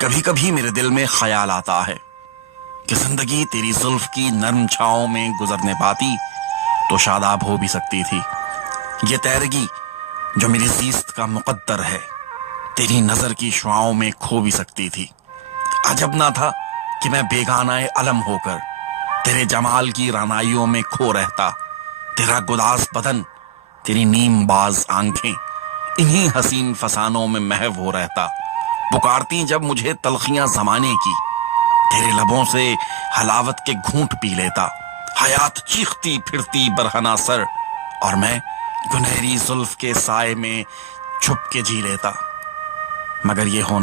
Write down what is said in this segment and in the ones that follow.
کبھی کبھی میرے دل میں خیال آتا ہے کہ زندگی تیری زلف کی نرم چھاؤں میں گزرنے پاتی تو شاداب ہو بھی سکتی تھی۔ یہ تیرگی جو میری زیست کا مقدر ہے تیری نظر کی شعاؤں میں کھو بھی سکتی تھی۔ عجب نہ تھا کہ میں بیگانہ علم ہو کر تیرے جمال کی رعنائیوں میں کھو رہتا۔ تیرا گداز بدن، تیری نیم باز آنکھیں انہی حسین فسانوں میں محو ہو رہتا۔ پکارتی جب مجھے تلخیاں زمانے کی، تیرے لبوں سے حلاوت کے گھونٹ پی لیتا۔ حیات چیختی پھرتی برہنہ سر اور میں گنہری زلف کے سائے میں چھپ کے جی لیتا۔ مگر یہ ہو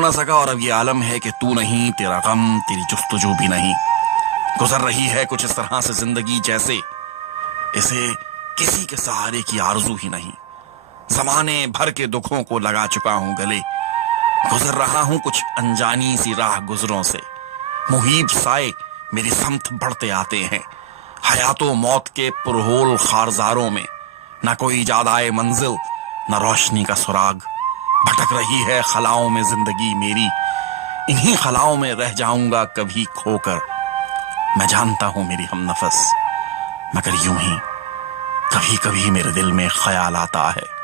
نہ سکا اور اب یہ عالم ہے کہ تو نہیں، تیرا غم، تیری جستجو بھی نہیں۔ گزر رہی ہے کچھ اس طرح سے زندگی جیسے اسے کسی کے سہارے کی آرزو ہی نہیں۔ زمانے بھر کے دکھوں کو لگا چکا ہوں گلے، گزر رہا ہوں کچھ انجانی سی راہ گزروں سے۔ محیب سائے میری سمت بڑھتے آتے ہیں، حیات و موت کے پرہول خارزاروں میں نہ کوئی جادائے منزل، نہ روشنی کا سراغ۔ بھٹک رہی ہے خلاؤں میں زندگی میری، انہی خلاؤں میں رہ جاؤں گا کبھی کھو کر۔ میں جانتا ہوں میری ہم نفس، مگر یوں ہی کبھی کبھی میرے دل میں خیال آتا ہے